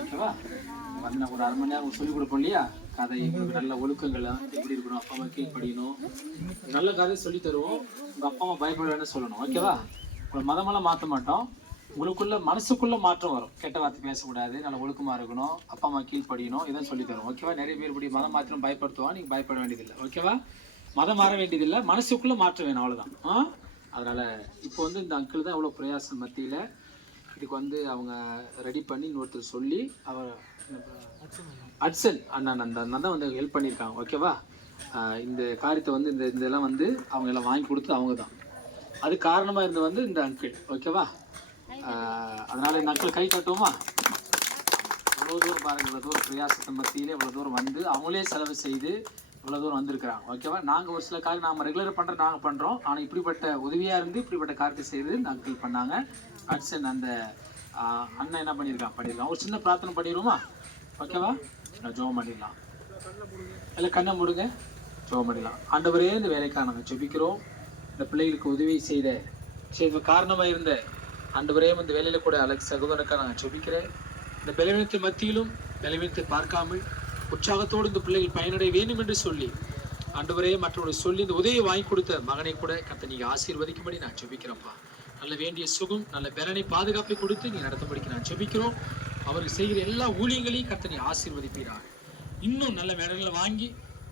ஓகேவா? வந்து நான் ஒரு அரை மணி நேரம் சொல்லிக் கொடுப்போம் இல்லையா? கதை நல்ல ஒழுக்கங்கள்லாம் எப்படி இருக்கணும்? அப்பா அம்மா கீழ்ப்படியணும் நல்ல கதை சொல்லி தருவோம். உங்க அப்பா அம்மா பயப்பட வேணும்னு சொல்லணும். ஓகேவா? உங்களை மதமெல்லாம் மாற்ற மாட்டோம். உங்களுக்குள்ள மனசுக்குள்ள மாற்றம் வரும். கெட்ட வார்த்தை பேசக்கூடாது. நல்ல ஒழுக்கமா இருக்கணும். அப்பா அம்மா கீழ்ப்படியணும் இதான் சொல்லி தரும் ஓகேவா? நிறைய பேர் இப்படி மதம் மாற்றம் பயப்படுத்துவா நீங்க பயப்பட வேண்டியதில்லை. ஓகேவா? மதம் மாற வேண்டியதில்லை. மனசுக்குள்ள மாற்றம் வேணும். அவ்வளவுதான். அதனால இப்போ வந்து இந்த அங்கிள் தான் எவ்வளோ பிரயாசம் மத்தியில. இதுக்கு வந்து அவங்க ரெடி பண்ணி இன்னொருத்தர் சொல்லி அவர் அட்சன் அண்ணன் அந்த அண்ணன் தான் வந்து ஹெல்ப் பண்ணியிருக்காங்க. ஓகேவா இந்த காரியத்தை வந்து இந்த இதெல்லாம் வந்து அவங்க எல்லாம் வாங்கி கொடுத்து அவங்க தான். அது காரணமாக இருந்தது வந்து இந்த அங்கிள் ஓகேவா அதனால இந்த அங்கிள் கை தட்டுவோமா இவ்வளோ தூரம் பாருங்க இவ்வளோ தூரம் பிரயாசத்தை மத்தியிலே இவ்வளோ தூரம் வந்து அவங்களே செலவு செய்து இவ்வளோ தூரம் வந்திருக்கிறாங்க. ஓகேவா நாங்கள் ஒரு சில காரியம் நாம ரெகுலராக பண்ணுறோம் நாங்கள் பண்ணுறோம் ஆனால் இப்படிப்பட்ட உதவியாக இருந்து இப்படிப்பட்ட காரியத்தை செய்து இந்த அங்கிள் பண்ணாங்க. ஹட்சன் அந்த அண்ணன் என்ன பண்ணியிருக்கான்? பண்ணிடலாம் ஒரு சின்ன பிரார்த்தனை பண்ணிடுவோமா? ஓகேவா? நான் ஜோம் பண்ணிடலாம். இல்லை கண்ணை முடுங்க. ஜோம் பண்ணிடலாம். ஆண்டவரே இந்த வேலைக்காக நாங்கள் ஜெபிக்கிறோம். இந்த பிள்ளைகளுக்கு உதவி செய்த செய்த காரணமாக இருந்த ஆண்டவரே இந்த வேலையில் கூட அலெக்ஸ் சகோதரனுக்காக நாங்கள் ஜெபிக்கிறேன். இந்த பலவீனத்தை மத்தியிலும் பலவீனத்தை பார்க்காமல் உற்சாகத்தோடு இந்த பிள்ளைகள் பயனடைய வேண்டும் என்று சொல்லி ஆண்டவரே மற்றவர்களை சொல்லி இந்த உதவியை வாங்கி கொடுத்த மகனை கூட கத்த நீங்கள் ஆசீர்வதிக்கும்படி நான் ஜெபிக்கிறேன்ப்பா. நல்ல வேண்டிய சுகம் நல்ல பலனை பாதுகாப்பை கொடுத்து நீ நடத்தும்படிக்கு நான் ஜெபிக்கிறோம். அவர்கள் செய்கிற எல்லா ஊழியங்களையும் கத்த நீ ஆசீர்வதிப்பீராக. இன்னும் நல்ல வேலைகளை வாங்கி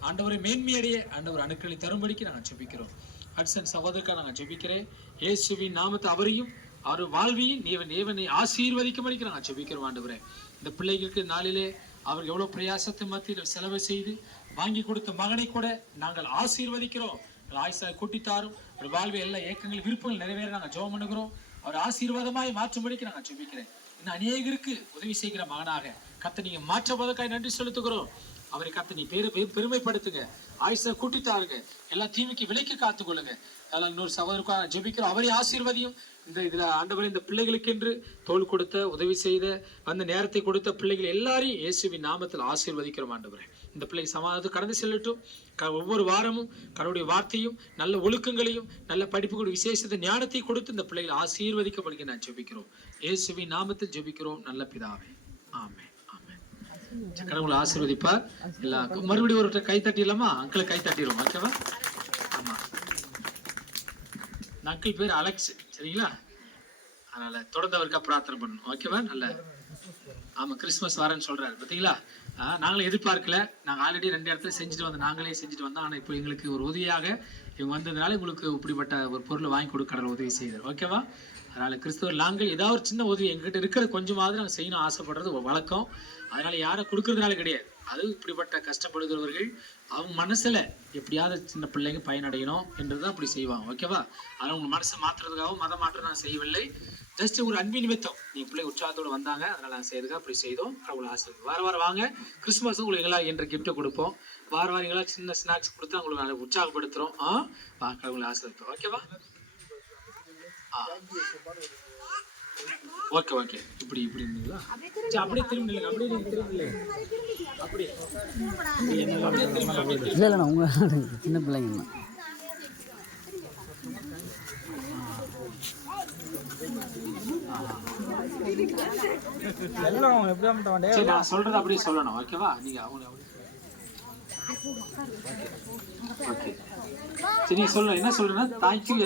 ஆண்டவரை மேன்மையடைய ஆண்டவர் அணுக்களை தரும்படிக்கு நாங்கள் ஜெபிக்கிறோம். ஹட்சன் சகோதரக்காக நாங்கள் ஜெபிக்கிறேன். இயேசுவின் நாமத்தை அவரையும் அவர் வாழ்வியும் நீவன் ஏவனை ஆசீர்வதிக்கும்படிக்கு நாங்கள் ஜெபிக்கிறோம் ஆண்டவரே. இந்த பிள்ளைகளுக்கு நாளிலே அவர் எவ்வளோ பிரயாசத்தை மத்தியில் செலவு செய்து வாங்கி கொடுத்த மகனை கூட நாங்கள் ஆசீர்வதிக்கிறோம். ஆயுசா கூட்டித்தாரும் ஒரு வாழ்வை எல்லா ஏக்கங்கள் விருப்பங்கள் நிறைவேற நாங்கள் ஜெபம் பண்ணுகிறோம். அவர் ஆசீர்வாதமாய் மாற்றும்படிக்கு நாங்கள் ஜெபிக்கிறேன். இன்னும் அநேகருக்கு உதவி செய்கிற மகனாக கத்த நீங்கள் மாற்றப்பதற்காக நன்றி செலுத்துகிறோம். அவரை கத்த நீ பெரு பெருமைப்படுத்துங்க. ஆயுசை கூட்டித்தாருங்க எல்லா தீமைக்கு விலைக்கு காத்துக்கொள்ளுங்க. அதெல்லாம் இன்னொரு சகோதரருக்காக ஜெபிக்கிறோம். அவரே ஆசீர்வதியும். இந்த இதில் ஆண்டவர் இந்த பிள்ளைகளுக்கென்று தோள் கொடுத்த உதவி செய்த அந்த நேரத்தை கொடுத்த பிள்ளைகள் எல்லாரையும் இயேசுவின் நாமத்தில் ஆசீர்வதிக்கிறோம் ஆண்டவரே. இந்த பிள்ளை சமாதானத்து கடந்து செல்லட்டும். க- ஒவ்வொரு வாரமும் கடவுளுடைய வார்த்தையும் நல்ல ஒழுக்கங்களையும் நல்ல படிப்புகளுடைய விசேஷத்தை ஞானத்தை கொடுத்து இந்த பிள்ளைகள் ஆசீர்வதிக்கப்படுகிற நான் ஜெபிக்கிறோம். ஏசுவி நாமத்தில் ஜெபிக்கிறோம். நல்ல பிதாவே. ஆமே ஆமென். சரி, ஆசீர்வதிப்பா ஆசீர்வதிப்பார். எல்லா மறுபடியும் ஒரு கை தட்டிடலாமா? அங்கிளை கை தட்டிடுவோம். ஓகேவா ஆமா. அங்கிள் பேர் அலெக்ஸ். சரிங்களா? அதனால தொடர்ந்து அவருக்கா பிரார்த்தனை பண்ணணும். ஓகேவா நல்ல ஆமாம் கிறிஸ்மஸ் வரேன்னு சொல்கிறாரு பார்த்தீங்களா நாங்களும் எதிர்பார்க்கல. நாங்கள் ஆல்ரெடி ரெண்டு இடத்துல செஞ்சுட்டு வந்தோம் நாங்களே செஞ்சுட்டு வந்தோம். ஆனால் இப்போ எங்களுக்கு ஒரு உதவியாக இவங்க வந்ததுனால உங்களுக்கு இப்படிப்பட்ட ஒரு பொருளை வாங்கி கொடுக்க கடவுள் உதவி செய்தார். ஓகேவா அதனால் கிறிஸ்தவர் நாங்கள் ஏதாவது ஒரு சின்ன உதவி எங்ககிட்ட இருக்கிற கொஞ்சமாவது நாங்கள் செய்யணும் ஆசைப்படுறது வழக்கம். அதனால் யாரை கொடுக்கறதுனால கிடையாது. அது இப்படிப்பட்ட கஷ்டப்படுகிறவர்கள் அவங்க மனசுல எப்படியாவது சின்ன பிள்ளைங்க பயனடையணும் என்றுதான் அப்படி செய்வாங்க. ஓகேவா அதனால உங்க மனசை மாற்றுறதுக்காகவும் மதம் மாற்றம் நான் செய்யவில்லை. ஜஸ்ட் ஒரு அன்பின் நிமித்தம். நீ பிள்ளை உற்சாகத்தோடு வந்தாங்க அதனால நான் செய்யறதுக்கு அப்படி செய்தோம். கடவுள் ஆசை வார வாரம் வாங்க. கிறிஸ்துமஸ் உங்களுக்கு எல்லாம் என்ற கிஃப்ட்டை கொடுப்போம். வார வாரம் எல்லாம் சின்ன ஸ்நாக்ஸ் கொடுத்து உங்களுக்கு நல்லா உற்சாகப்படுத்துறோம். ஆ? வா கடவுள் ஆசை ஓகேவா ஆ. Okay okay. இப்படி இப்படி இருந்தீங்களா? சரி, அப்படியே திரும்பி நில்லுங்க அப்படியே. நீங்க திரும்பி நில்லுங்க அப்படியே அப்படியே திரும்பி அப்படியே திரும்பி இல்லை இல்லைண்ணா உங்கள் சின்ன சரி நான் சொல்றது அப்படியே சொல்லணும் ஓகேவா நீங்க அவங்க ஓகே சரி என்ன சொல்றேன்னா தேங்க்யூ